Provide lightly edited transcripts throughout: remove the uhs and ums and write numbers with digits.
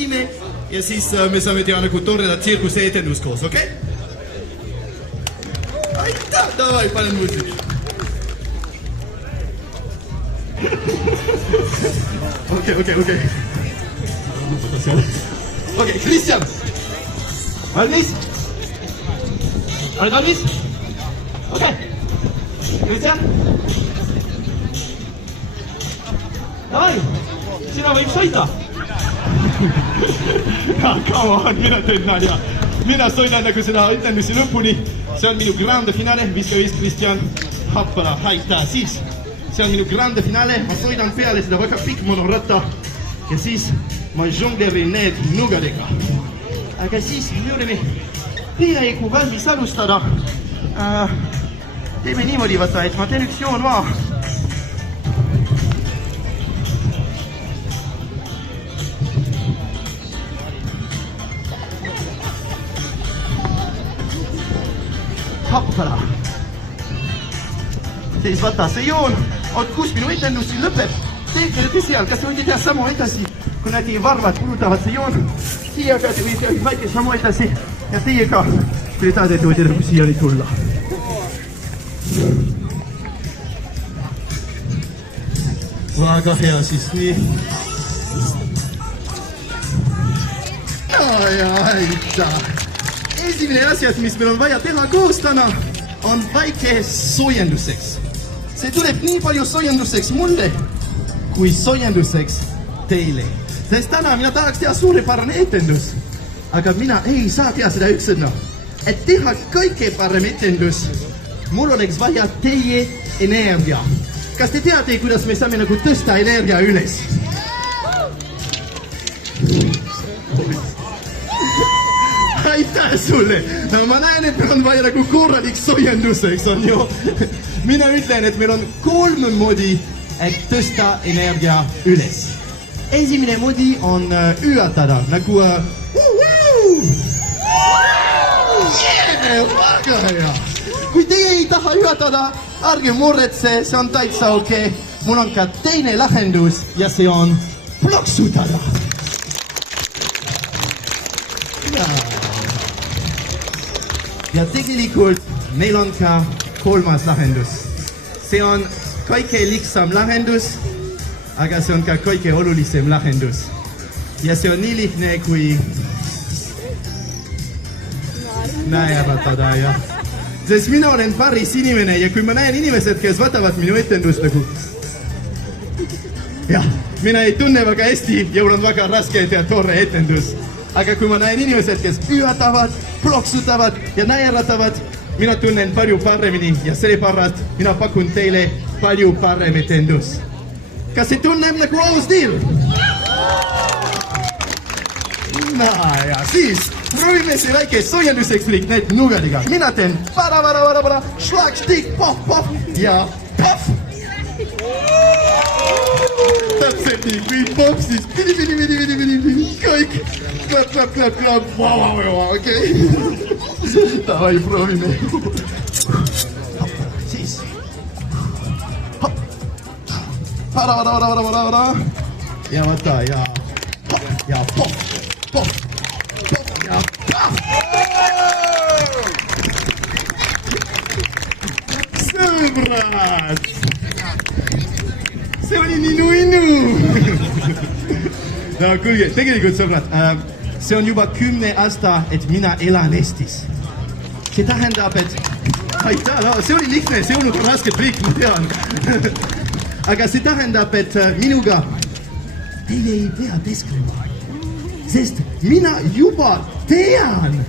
naudime ja siis me saame teha nagu toreda tsirkuse etendus koos, okei? Aitäh, davai, panen muusik. Okei. Okei, Kristjan. Valmis? Oled valmis? Okei. Kristjan? Davai, sina võib sõita. Come on, mina teen nalja. Mina sõidan nagu seda etendusi lõpuni. See on minu grande finale, viska vist Kristjan. Happala, aitäh, siis. See on minu grande finale, ma sõidan peale seda väga pikk monoratta ja siis ma žonglerin need nugadega. Aga siis me oleme peaaegu valmis alustada. Teeme niimoodi vaata, et ma teen üks joon maa. Happala. Siis vaata, see joon on, kus minu etendus siin lõpeb. Teete te seal, kas te võite teha samu edasi, kui nad teie varvad kulutavad see joon. Siia ka te võite teha väike samu edasi ja teie ka, kui te tahate, te võite nagu siia nüüd tulla. Väga hea siis, nii. Ja aitäh. Esimene asjad, mis meil on vaja teha koos täna, on väike soojenduseks. See tuleb nii palju soojenduseks mulle, kui soojenduseks teile. Sest täna mina tahaks teha suurepärane etendus. Aga mina ei saa teha seda üksõna. Et teha kõige parem etendus, mul oleks vaja teie energia. Kas te teate, kuidas me saame nagu tõsta energia üles? Aitäh sulle! No, ma näen, et meil on vaja nagu korralik soojenduseks, on ju. Mina ütlen, et meil on 3 moodi, et tõsta energia üles. Esimene moodi on üllatada, nagu väga hea! Kui teie ei taha üllatada, ärge muretse, see on täitsa okei. Mul on ka teine lahendus ja see on ploksutada. Ja tegelikult meil on ka 3. lahendus. See on kõige lihtsam lahendus, aga see on ka kõige olulisem lahendus. Ja see on nii lihtne, kui näeratada, jah. Sest mina olen päris inimene ja kui ma näen inimesed, kes võtavad minu etendust nagu... Jah, mina ei tunne väga hästi ja mul on väga raske teha tore etendus. Aga kui ma näen inimesed, kes ühatavad, ploksutavad ja näeratavad, mina tunnen palju paremini ja sellepärast mina pakun teile palju parem etendus. Kas see tunneb nagu aus deal? Ja siis proovime see väike soojenduseks need nugadiga. Mina teen para, šlak, štik, poh ja poh. Täpselt nii, kui poh, siis pidi, kõik. Klap, okei. Davai, proovime. Siis. Para. Ja vaata, ja poh. Ja poh. Sõbrad! See oli nii nui-nuu! No kuulge, tegelikult sõbrad, see on juba 10 aasta, et mina elan Eestis. See tähendab, et... Aitäh, see oli lihtne, see olnud raske trikk, ma tean. Aga see tähendab, et minuga teile ei pea tesklema. Sest mina juba tean,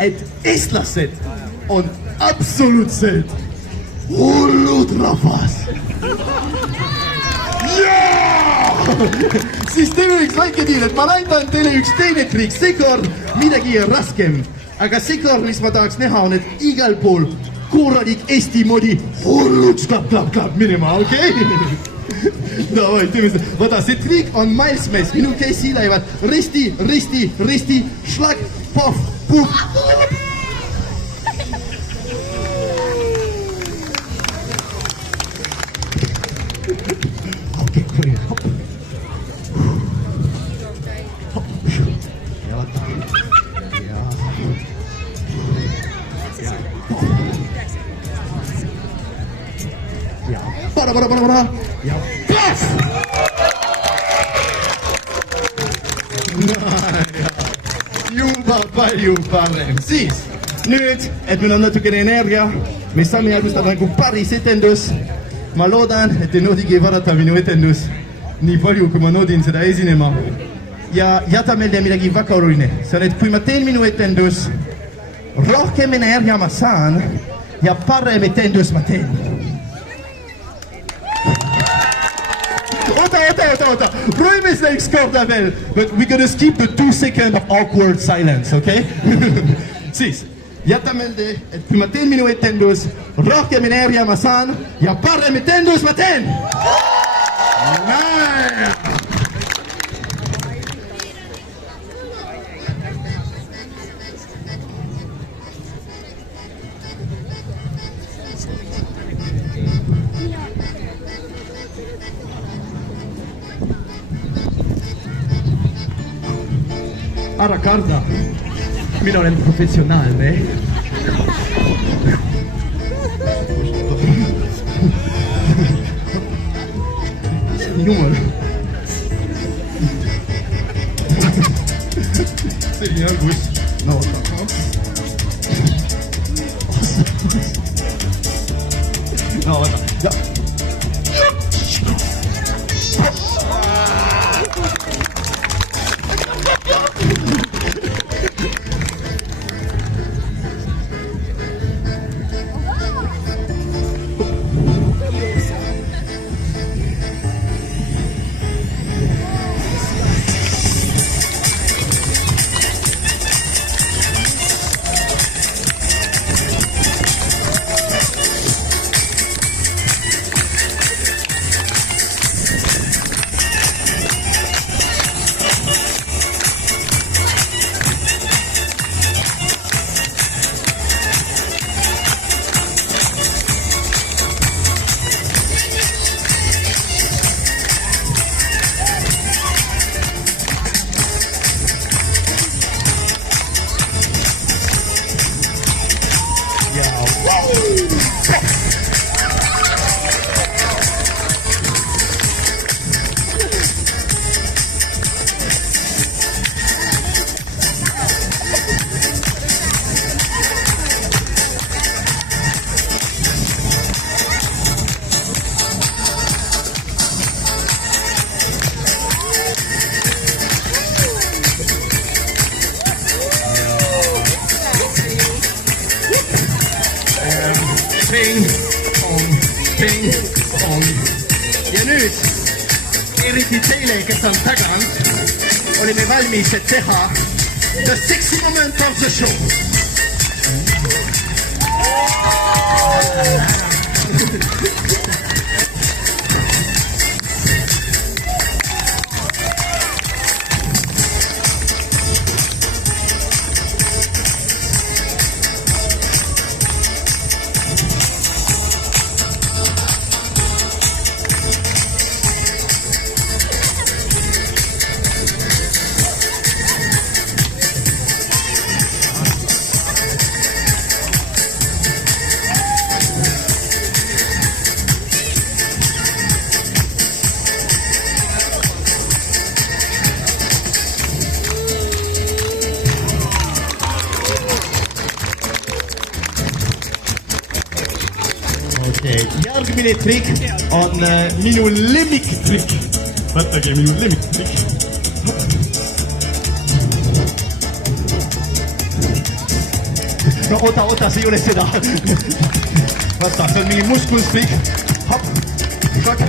et eestlased on absoluutselt hullud rahvas. Siis teeme üks väike tiil, et ma näitan teile üks teine trikk, seekord midagi raskem. Aga seekord, mis ma tahaks näha, on, et igal pool korralik Eesti moodi hulluks klap minema, okei? Davai, teeme seda. Vaata, see trikk on maismees, minu käsi lähevad risti, šlak, poh, puh. Juba palju parem. Siis, nüüd, et meil on natukene energia, me saame alustada nagu päris etendus. Ma loodan, et te noodige vaadata minu etendus nii palju, kui ma noodin seda esinema. Ja jäta meelde midagi väga oluline. See on, et kui ma teen minu etendus, rohkem energia ma saan ja parem etendus ma teen. Oota. Proovime seda üks korda veel. But we're gonna skip the 2 seconds of awkward silence, okay? Siis, jäta meelde, et kui ma teen minu etendus, rohkem energia ma saan ja parem etendus ma teen. Ära karda, mina olen professionaalne. Jumal. Selline algus. No, vaata. Ping-pong. Ja nüüd, eriti teile, kes on tagant, olime valmis, et teha the sexy moment of the show. Järgmine trikk on minu lemmiktrikk. Võttage minu lemmiktrikk. No oota, see ei ole seda. Vaata, see on mingi muskulstrikk. Hop, kak.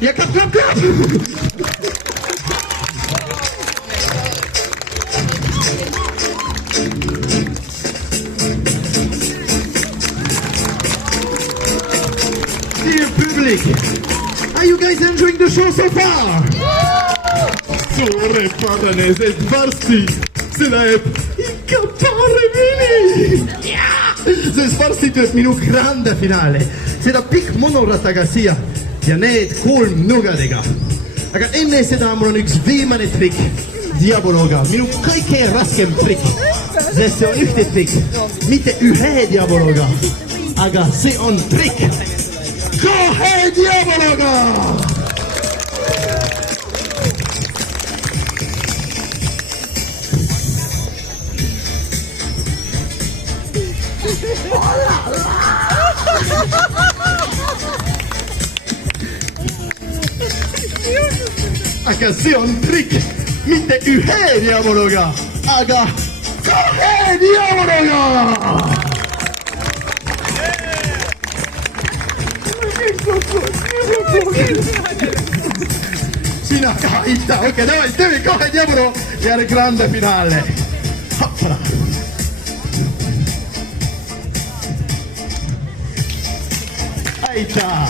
ja klapp! Dear public, are you guys enjoying the show so far? Suurepärane, sest varsti see läheb ikka paremini. Sest varsti tuleb minu grande finaale. Seda pikk monorattaga siia ja need 3 nugadega. Aga enne seda mul on üks viimane trikk Diabologa. Minu kõige raskem trikk. Sest see on ühte trikk. Mitte ühe Diabologa. Aga see on trikk. Kahe Diabologa! Aga see on trikk, mitte ühe Diabologa, aga kahe Diabologa! Sina ka ita, okei, davai, teeme kahe Diabolo ja grande finale. Hoppala! Aitäh!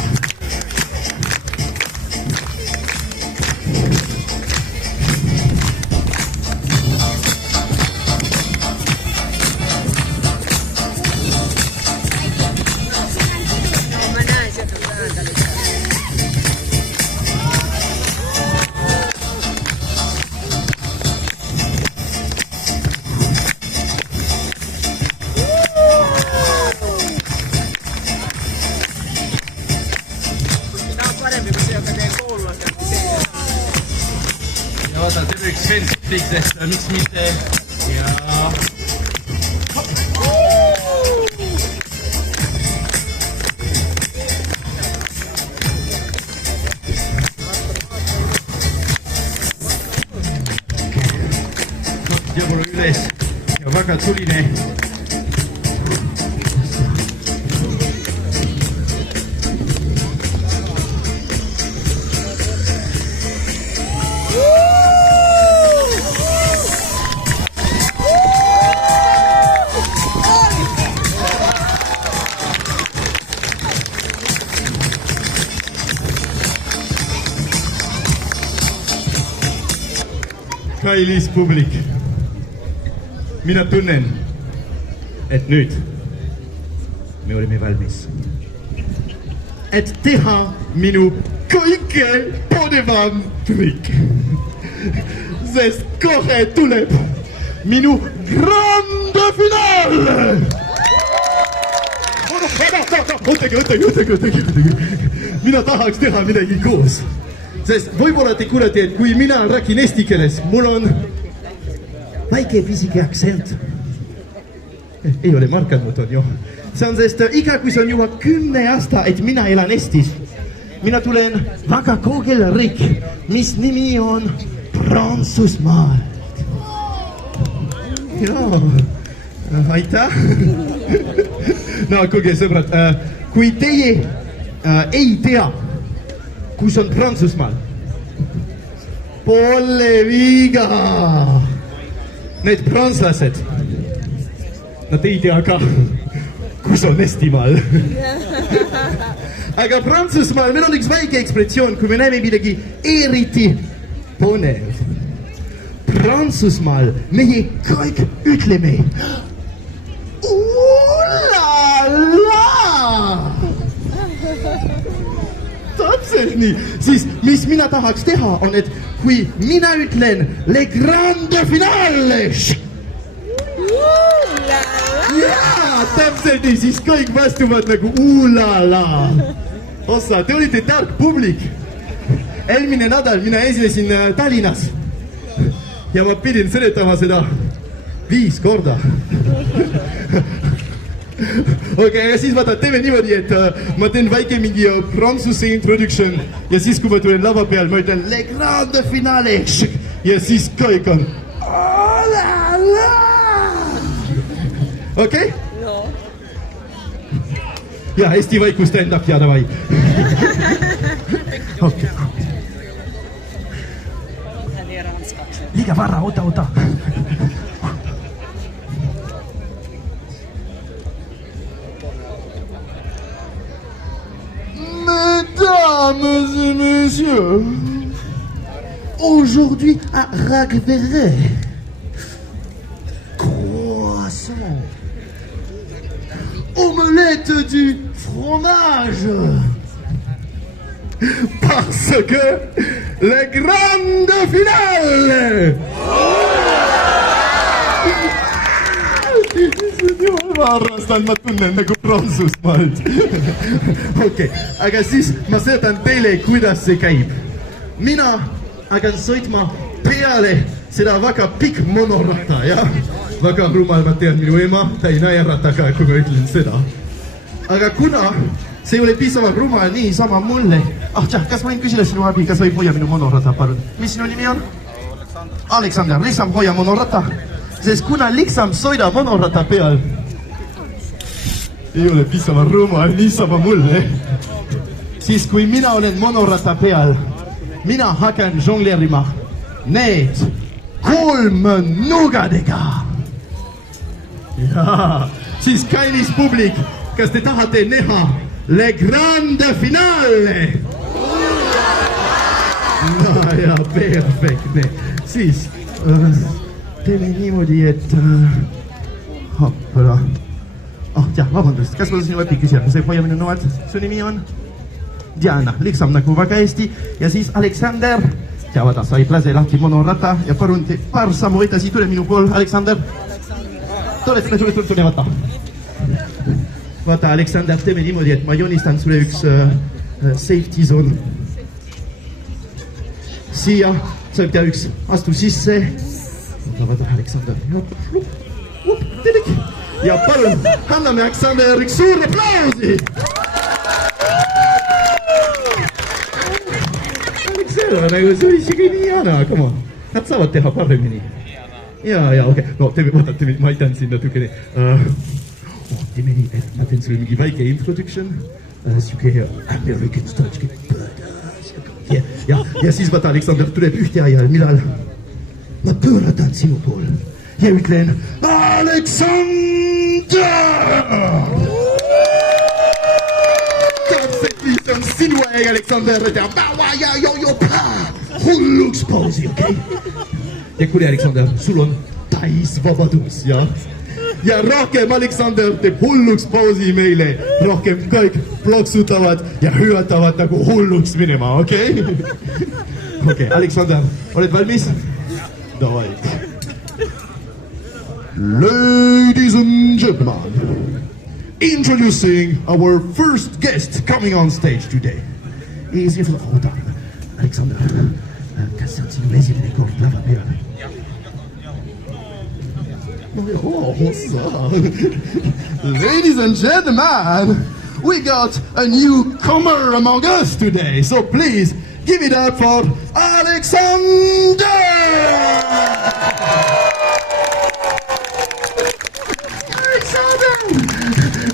Ja vaata, teeme üks veel triksest, miks mitte ja... Diabolo üles ja väga tuline. Kallis publik, mina tunnen, et nüüd me oleme valmis, et teha minu kõige põnevam trikk, sest kohe tuleb minu grande finaal! Ootegi, mina tahaks teha midagi koos. Sest võib-olla te kuulete, et kui mina räägin eesti keeles, mul on väike pisike aktsent. Ei ole markanud, on ju. See on sest iga kui see on juba 10 aasta, et mina elan Eestis. Mina tulen väga kaugel riik, mis nimi on Prantsusmaal. Jaa, aitäh. No kuulge sõbrad, kui teie ei tea, kus on Prantsusmaal? Pole viga! Need prantslased, nad ei tea ka, kus on Eestimaal. Aga Prantsusmaal, meil on üks väike ekspressioon, kui me näeme midagi eriti põnev. Prantsusmaal meie kõik ütleme täpselt nii, siis mis mina tahaks teha on, et kui mina ütlen le grande finale. Jaa, täpselt nii, siis kõik vastuvad nagu uulala. Ossa, te olite tark publik. Eelmine nädal mina esinesin Tallinnas ja ma pidin seletama seda 5 korda. Okei, ja siis vaata, teeme niimoodi, et ma teen väike mingi prantsuse introduction ja siis, kui ma tulen lava peal, ma ütlen le grande finale ja siis kõik on okei? Ja Eesti vaikus tähendab ja davai. okei. Liiga vara, oota. Mesdames et messieurs, aujourd'hui à Racqueveret, croissant, omelette du fromage, parce que les grandes finales. Harrastan ma tunnen nagu Prantsusmaalt. Okei, aga siis ma seletan teile, kuidas see käib. Mina hakkan sõitma peale seda väga pikk monoratta, jah? Väga rumal, ma tean, minu ema, ta ei naerata ka, kui ma ütlen seda. Aga kuna see ei ole piisavalt rumal niisama mulle... kas võin küsida sinu abi, kas võib hoia minu monorata, palun? Mis sinu nimi on? Aleksander, lihtsam hoia monorata. Sest kuna lihtsam sõida monorata peal, ei ole piisavalt rumal niisama mulle. Siis kui mina olen monorata peal, mina hakkan žongleerima need 3 nugadega. Ja, siis kallis publik, kas te tahate näha le grande finale? No ja, perfektne. Siis teeme niimoodi, et... hoppala. Vabandust, kas ma sinu läbi küsida, kas võib hoia minu noad? Su nimi on? Diana, lihtsam nagu väga hästi. Ja siis Aleksander. Ja vaata, sai plase lahti monorata ja palun te paar sammu edasi, tule minu pool, Aleksander. Tule, vaata. Vaata, Aleksander, teeme niimoodi, et ma joonistan sulle üks safety zone. Siia, sa võib teha üks, astu sisse. Vaata, Aleksander. Ja palun, anname Aleksander üks suur aplausi! Aleksander, nagu see oli isegi nii hea, come on. Nad saavad teha paremini. Ja, okei. No, vaata, ma aitan siin natukene. Teeme nii, et ma teen sulle mingi väike introduction. Siuke American style. Ja siis vaata, Aleksander tuleb ühte ajal, millal ma pööratan sinu pool. Ja ütlen, Aleksander! Täpselt nii, see on sinu aeg, Aleksander, ja päeva ja jopa! Hulluks pausi, okei? Ja kuule, Aleksander, sul on täisvabadus, jah? Ja rohkem Aleksander teeb hulluks pausi meile, rohkem kõik ploksutavad ja hüüatavad nagu hulluks minema, okei? Okei, Aleksander, oled valmis? Davai. Ladies and gentlemen, introducing our first guest coming on stage today. Oota, Aleksander, kas see on sinu esimene kord lava peal? Ladies and gentlemen, we got a newcomer among us today, so please give it up for Aleksander!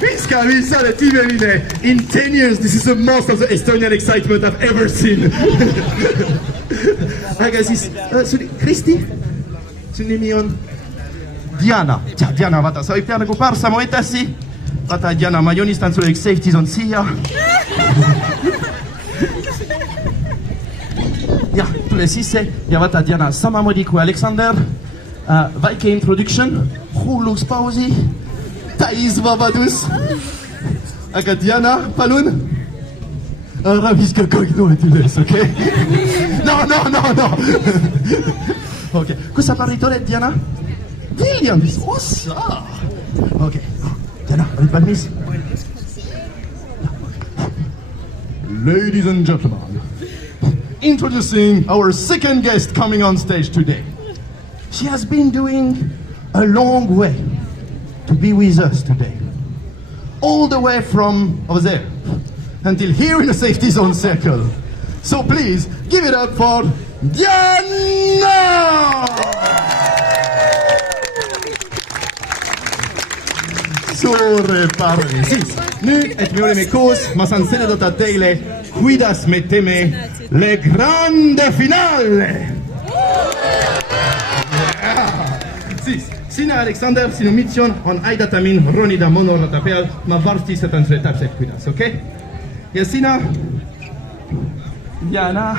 Viska oled imeline. In 10 years, this is the most of the Estonian excitement I've ever seen. Aga siis, Kristi, su nimi on Diana. Diana, vaata, sa võib teha nagu paar sammu edasi. Vaata, Diana, ma joonistan sulle üks safety zone siia. Jah, tule sisse ja vaata, Diana, samamoodi kui Aleksander. Väike introduction, hulluks pausi. Täisvabadus. Aga Diana, palun. Ära viska kõik noed üles, okei? No. Okei, kus sa pärit oled, Diana? Williams, ossa! Okei, Diana, oled valmis? Ladies and gentlemen, introducing our second guest coming on stage today. She has been doing a long way to be with us today. All the way from over there until here in the safety zone circle. So please give it up for Diana! So suurepärane. Siis nüüd, et me oleme koos, ma saan seletada teile, kuidas me teeme Le Grande Finale. Siis sina, Aleksander, sinu missioon on aidata mind ronida monorata peal. Ma varsti seletan sulle täpselt kuidas, okei? Ja sina, Jana,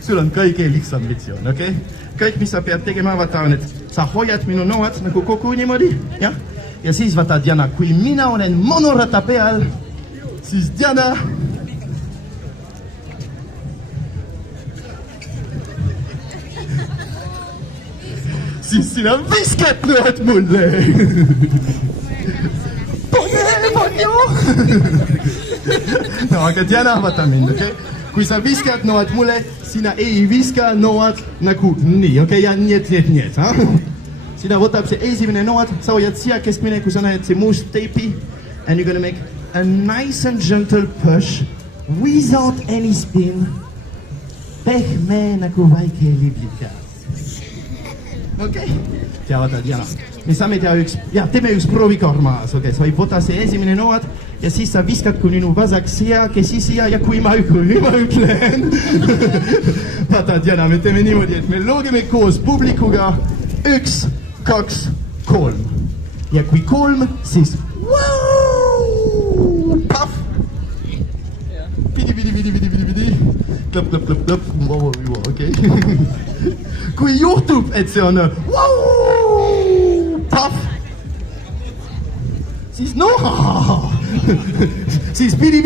sul on kõige lihtsam missioon, okei? Kõik, mis sa pead tegema, vaata on, et sa hoiad minu noad nagu kokku niimoodi, jah? Ja siis vaata, Diana, kui mina olen monorata peal, siis Diana siis sina viskad noad mulle. No aga Diana, vaata mind, okei? Kui sa viskad noad mulle, sina ei viska noad nagu nii, okei? Ja nii, ha? Sina võtab see esimene noad, sa hoiad siia keskmine, kui sa näed see must teipi, and you're gonna make a nice and gentle push without any spin. Pehme nagu väike liblikas. Okei? Ja vaata, Diana, me saame teha teeme üks proovikormas, okei? Sa võib võtta see esimene noad ja siis sa viskad kui minu vasak siia, kesi siia ja kui ma ütlen. Vaata, Diana, me teeme niimoodi, et me loogime koos publikuga 1, 2, 3. Ja kui 3, siis paf! Pidi. Klõp, okei? Kui juhtub, et see on paf! Siis siis pidi,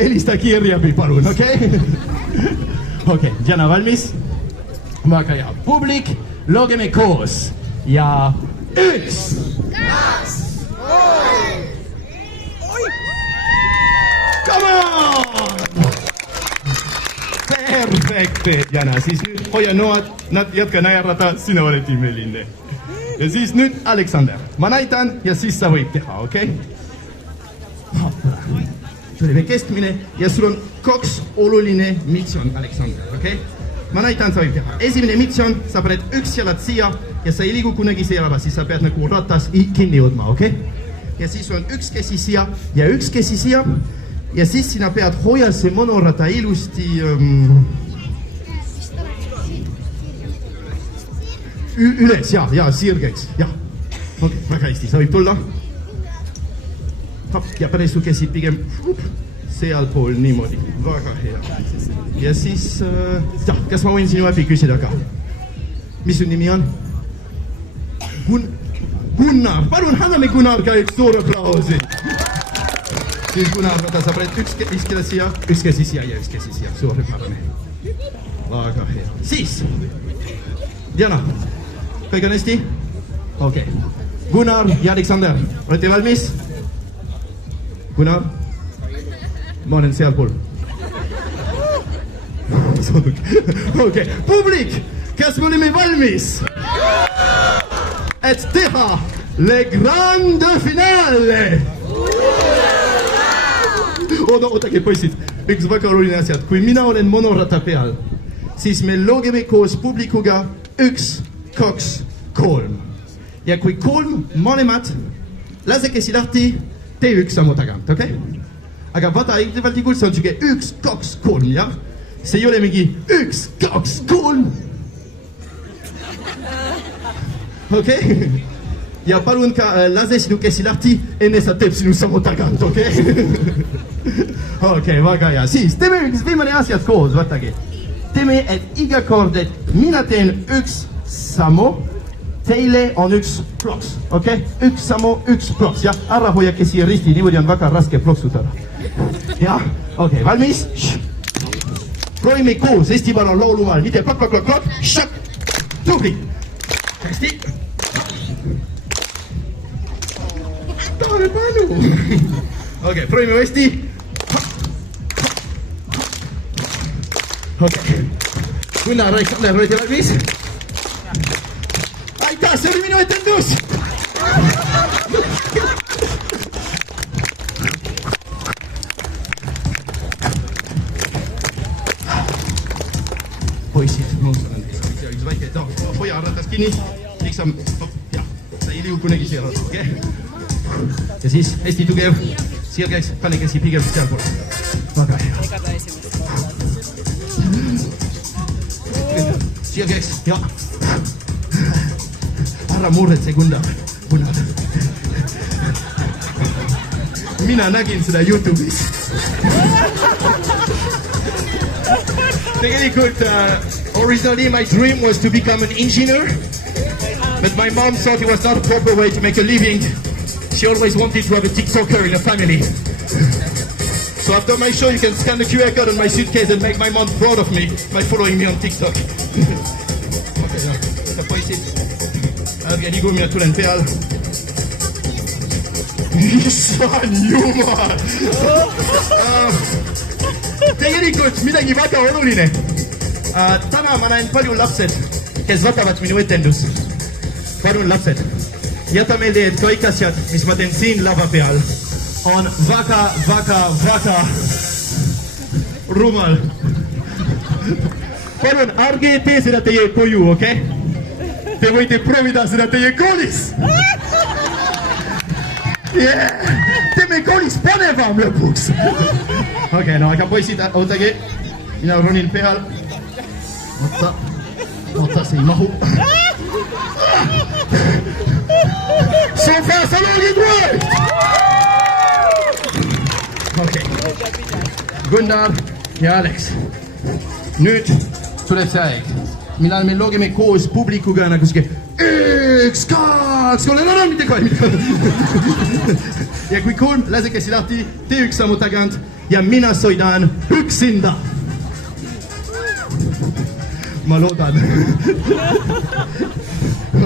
helista kiirjabi, palun, okei? Okei, Diana valmis? Väga hea. Publik, loogime koos. Ja 1, 2, 3. Come on! Perfekte, Diana. Siis nüüd hoia noad, nad jätka näärata, sina oled imeline. Ja siis nüüd Aleksander. Ma näitan ja siis sa võid teha, okei? Tuleme keskmine ja sul on 2 oluline missioon, Aleksander, okei? Ma näitan, sa võib teha. Esimene missioon, sa paned 1 jalad siia ja sa ei liigu kunagi see jalaba, siis sa pead nagu ratas kinni jõudma, okei? Ja siis on 1 käsi siia ja 1 käsi siia ja siis sina pead hoia see monorata ilusti üles, ja sirgeks, jah. Okei, väga hästi, sa võib tulla. Ja pane su käsi pigem sealpool niimoodi, väga hea. Ja siis, kas ma võin sinu abi küsida ka? Mis su nimi on? Gunnar, palun anname Gunnar ka üks suur aplausi. Siis Gunnar, võta, sa paned 1 käsi siia, 1 käsi siia ja 1 käsi siia, suurepärane. Väga hea. Siis, Diana, kõik on hästi? Okei. Gunnar ja Aleksander, olete valmis? Gunnar? Ma olen sealpool. Okei, publik, kas me oleme valmis? Et teha Le Grande Finale! Oodake, poisid, üks väga oluline asjad. Kui mina olen monorata peal, siis me loogime koos publikuga 1, 2, 3. Ja kui 3 mõlemad, lase käsi lahti, tee 1 sammu tagant, okei? Aga vaata, ei kuulda, see on siuke 1, 2, 3, jah? See ei ole mingi 1, 2, 3. Okei? Ja palun ka lase sinu käsi lahti, enne sa teeb sinu sammu tagant, okei? Okei, väga hea. Siis teeme üks viimane asjad koos, vaatagi. Teeme, et iga kord, et mina teen 1 sammu, teile on 1 ploks, okei? 1 sammu, 1 ploks, jah? Ära hoia käsi risti, niimoodi on väga raske ploksutada. Jah? Okei, valmis? Proovime koos, Eesti palun laulumaal, mitte plok, plok, plok, plok, šak, tubli. Hästi. Tore panu. Okei, proovime hästi. Okei. Gunnar, Aleksander, olete valmis? Aitäh, see oli minu etendus! Poisid, ma usun, et üks väike hoia ratas kinni, liiksam, jah, sa ei ju kunagi seal otsa, okei? Ja siis hästi tugev, sirgeks, pane käsi pigem sealpool. Väga hea. Sirgeks, ja. Ära muretse, Gunnar. Mina nägin seda YouTube'is. Tegelikult, originally my dream was to become an engineer, but my mom thought it was not a proper way to make a living. She always wanted to have a TikToker in a family. So after my show, you can scan the QR code on my suitcase and make my mom proud of me by following me on TikTok. Okay, no, sa poisid. Ärge ligumine tulen peal. Issand jumal! Tegelikult midagi väga oluline. Täna ma näen palju lapsed, kes vaatavad minu etendus. Palun lapsed, jäta meelde, et kõik asjad, mis ma teen siin lava peal, on väga rumal. Palun, ärge tee seda teie koju, okei? Te võite proovida seda teie koolis. Teeme koolis panevam lõpuks. Okei, no aga poisid, ootage. Mina ronin peal. Oota, see ei mahu. So far, ça va les droits. Okei. Gunnar ja Alex. Nüüd tuleb see aeg, millal me loogime koos publikuga nagu siuke 1, 2, 3, no mitte kohe. Ja kui kolm, lase käsi lahti, tee üks sammu tagant ja mina sõidan üksinda. Ma loodan.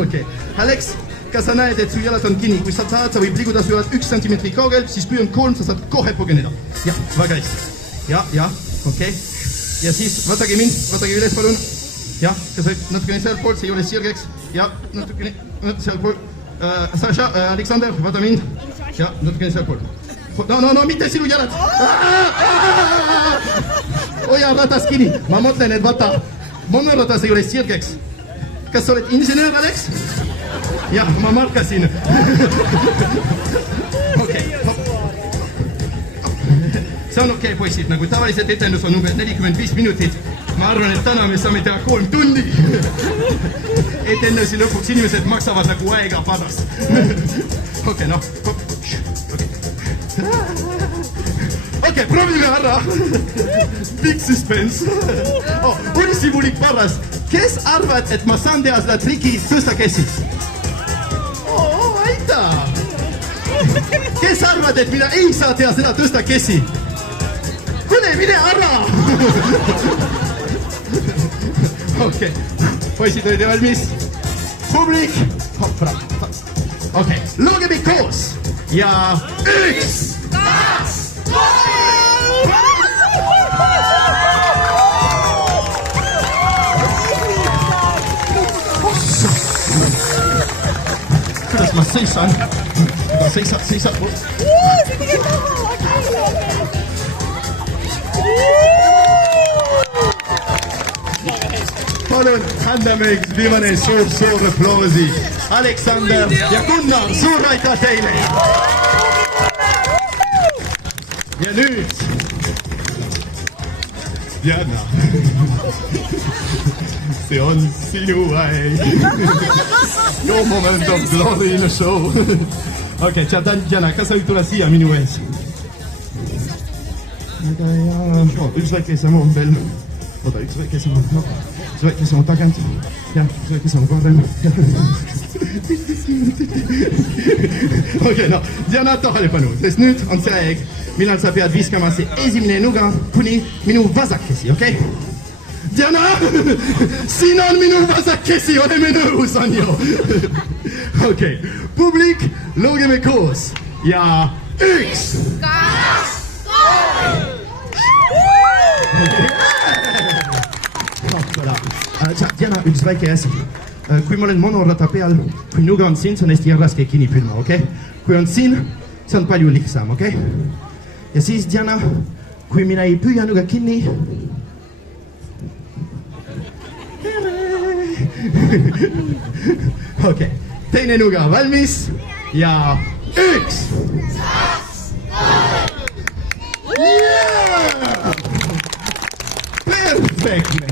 Okei. Alex, kas sa näed, et su jalad on kinni? Kui sa tahad, sa võib liiguda su jalad 1 sentimeetri kaugel, siis kui on kolm, sa saad kohe põgeneda. Ja, väga hästi. Ja, okei. Ja siis vaadake mind, vaadake üles, palun. Ja, kas natukene sealpool, see ei ole sirgeks. Ja, natukene sealpool. Saša, Aleksander, vaata mind. Ja, natukene sealpool. No, mitte sinu jalad. Hoia ratas kinni. Ma mõtlen, et vaata, monorotas ei ole sirgeks. Kas sa oled insener, Alex? Jah, ma markasin. Okei. See on okei, poisid, nagu tavaliselt etendus on umbes 45 minutit. Ma arvan, et täna me saame teha 3 tundi. Etendusi lõpuks inimesed maksavad nagu aega padas. Okei, noh. Okei, proovime ära. Big suspense. Ulsimulik paras. Kes arvad, et ma saan teha seda triki tõsta käsi? Aita! Kes arvad, et mina ei saa teha seda tõsta käsi? Kune, mine ära! Okei, poisid olid valmis. Publik! Okei, loogime koos. Ja 1, 2, 3! Kuidas ma seisan? Seisa. See tegi taha. Palun, andame üks viimane suur aploosi. Aleksander ja Gunnar, suur aitäh teile! Ja nüüd Diana. See on sinu aeg. Your moment of glory in the show. Okei, Diana, kas sa tule siia minu ees? Üks väike samm veel. Oota, üks väike samm. Üks väike samm tagant. Ja, üks väike samm korrem. Okei, no, Diana, tähelepanu, sest nüüd on see aeg, millal sa pead viskama see esimene nuga kuni minu vasakesi, okei? Diana, siin on minu vasakesi, oleme nõus, on ju? Okei, publik, loogime koos ja 1, 2, 3! Diana, üks väike asi. Kui ma olen monorata peal, kui nuga on siin, see on hästi raske kinni püüdma, okei? Kui on siin, see on palju lihtsam, okei? Ja siis, Diana, kui mina ei püüa nuga kinni... Okei, teine nuga valmis ja 1. Yeah! Perfektne!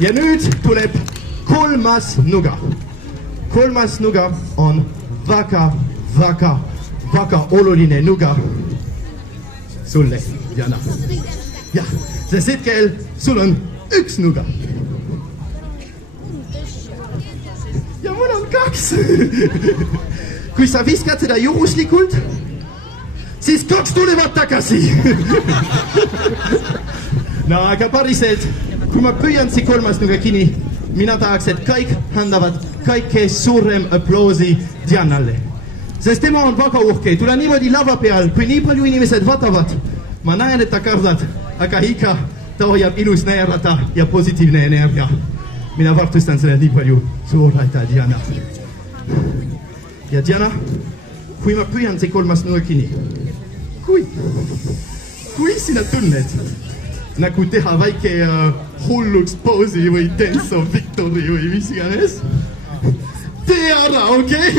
Ja nüüd tuleb kolmas nuga. Kolmas nuga on väga oluline nuga sulle, Diana. Jah, sest hetkel sul on 1 nuga. Ja mul on 2. Kui sa viskad seda juhuslikult, siis 2 tulevad tagasi. No aga päriselt, kui ma püüan see kolmas nuga kinni, mina tahaks, et kõik andavad kõike suurem aplausi Dianale. Sest tema on väga uhke, tule niimoodi lava peal, kui nii palju inimesed vaatavad. Ma näen, et ta kardad, aga ikka ta hoiab ilus näerata ja positiivne energia. Mina väärtustan selle nii palju. Suur aitäh, Diana. Ja Diana, kui ma püüan see kolmas nuga kinni, kui sina tunned, nagu teha väike hulluks poosi või dance of victory või mis iganes, tee ära, okei?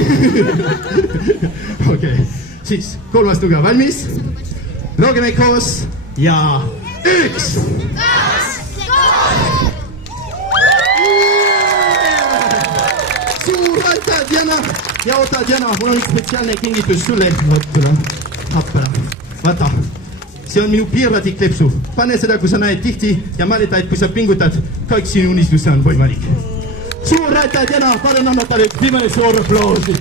Okei, siis kolmas nuga valmis. Loogeme koos ja 1. Suur aitäh, Diana! Ja oota, Diana, mul on üks spetsiaalne kingitus sulle. Vaata, see on minu piiratik klepsu. Pane seda, kui sa näed tihti ja mäleta, et kui sa pingutad, kõik sinu unistusse on võimalik. Suur aitäh, Diana! Palun anna talle üks viimane suur aplausi.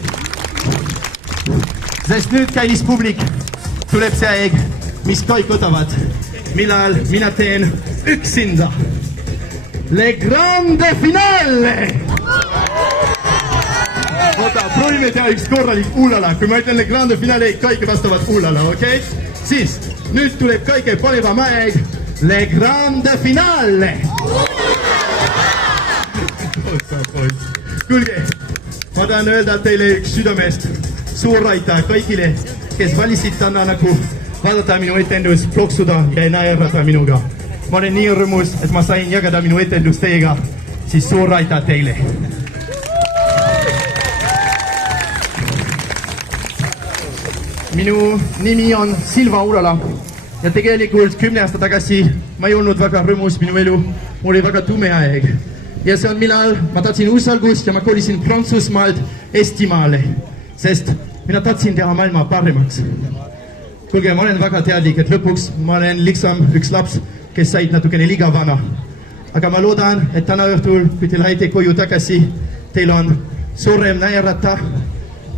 Sest nüüd, kallis publik, tuleb see aeg, mis kõik ootavad, millal mina teen üksinda. Le grande finale! Oota, proovime teha üks korralik ulala. Kui ma ütlen le grande finale, kõik vastavad ulala, okei? Siis, nüüd tuleb kõige parema aeg, le grande finale! Kuulge, ma tahan öelda teile üks südamest suur aitäh kõigile, kes valisid täna nagu vaadata minu etendus, ploksuda ja naerata minuga. Ma olen nii rõõmus, et ma sain jagada minu etendus teiega, siis suur aitäh teile. Minu nimi on Silva Urala ja tegelikult 10 aasta tagasi ma ei olnud väga rõõmus minu elu, mul oli väga tume aeg. Ja see on millal ma tahtsin usalgust ja ma kolisin Prantsusmaalt Eestimaale, sest mina tahtsin teha maailma paremaks. Kuulge, ma olen väga teadlik, et lõpuks ma olen lihtsalt üks laps, kes said natukene liiga vana. Aga ma loodan, et täna õhtul, kui te lähete koju tagasi, teil on suurem naerata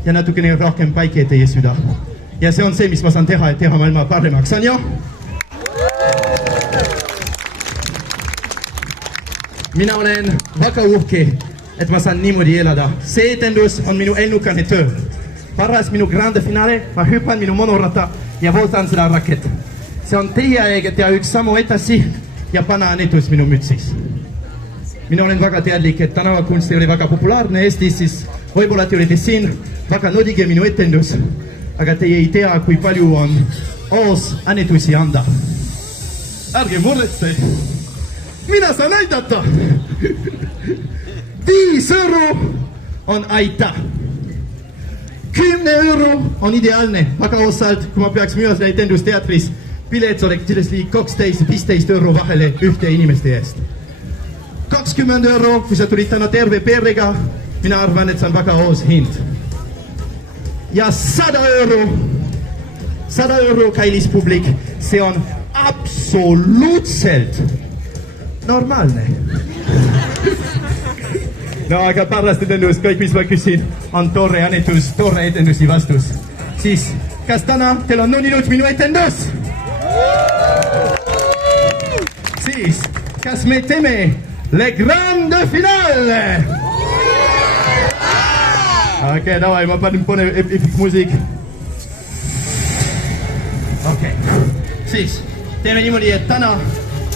ja natukene rohkem päike teie süda. Ja see on see, mis ma saan teha, et teha maailma paremaks, on ju? Mina olen väga uhke, et ma saan niimoodi elada. See etendus on minu ennukane töö. Pärast minu grande finale ma hüppan minu monorata ja võtan seda raket. See on teie aeg, et teha üks sammu edasi ja panna annetus minu mütsis. Mina olen väga teadlik, et tänavakunst ei ole väga populaarne Eestis, siis võib-olla te olete siin, väga nodige minu etendus, aga teie ei tea, kui palju on oos annetusi anda. Ärge muretse! Mina saan aidata! 5 euro on aitäh. 10 euro on ideaalne, aga osalt, kui ma peaks müüa seda etendusteatris, pilet oleks kindlasti 12-15 euro vahele ühte inimeste eest. 20 euro, kui sa tulid täna terve perega, mina arvan, et see on väga oos hind. Ja 100 euro, kallis publik, see on absoluutselt normaalne. No aga pärast etendus, kõik mis ma küsin, on tore annetus, tore etendusi vastus. Siis, kas täna teil on noninud minu etendus? Siis, kas me teeme le grande finale? Okei, davai, ma panen epic muusik. Okei, siis, teeme niimoodi, et täna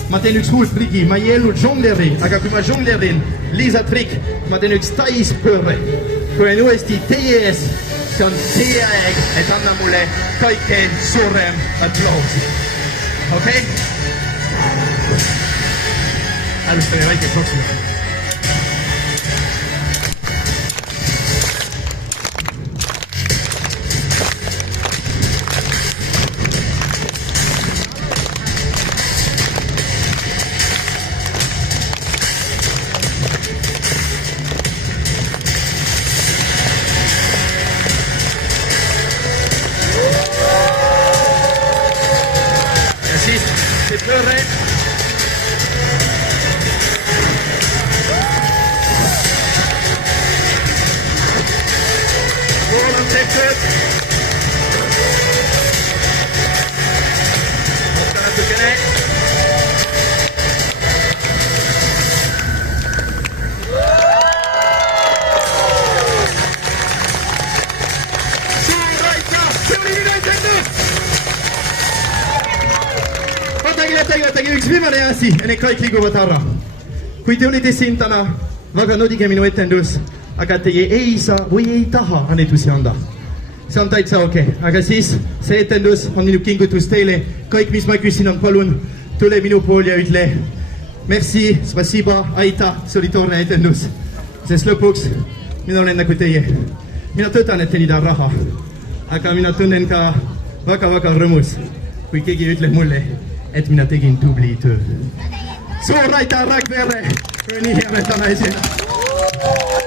ma teen üks hull triki, ma ei elnud žongleri, aga kui ma žonglerin, lisatrikk, ma teen üks täispööre. Kui olen uuesti teie ees, see on teie aeg, et anna mulle kõike suurem aplausi. Okei? Alustame väike ploksuga. Kõrre. Pool on tehtud. Oota natukene. Suur aitäh! See oli minu tehtud! Ootagi, üks viimane asi, enne kõik liiguvad ära. Kui te olite siin täna, väga nautige minu etendus, aga teie ei saa või ei taha annetusi anda. See on täitsa okei, aga siis see etendus on minu kingutus teile. Kõik, mis ma küsin on, palun, tule minu pool ja ütle merci, spasiba, aita, see oli toorne etendus. Sest lõpuks mina olen nagu teie. Mina töötan, et teenida raha, aga mina tunnen ka väga rõõmus, kui keegi ütleb mulle, et mina tegin tubli töö. Suur aitäh, Rakvere! Nii hea me täna esina.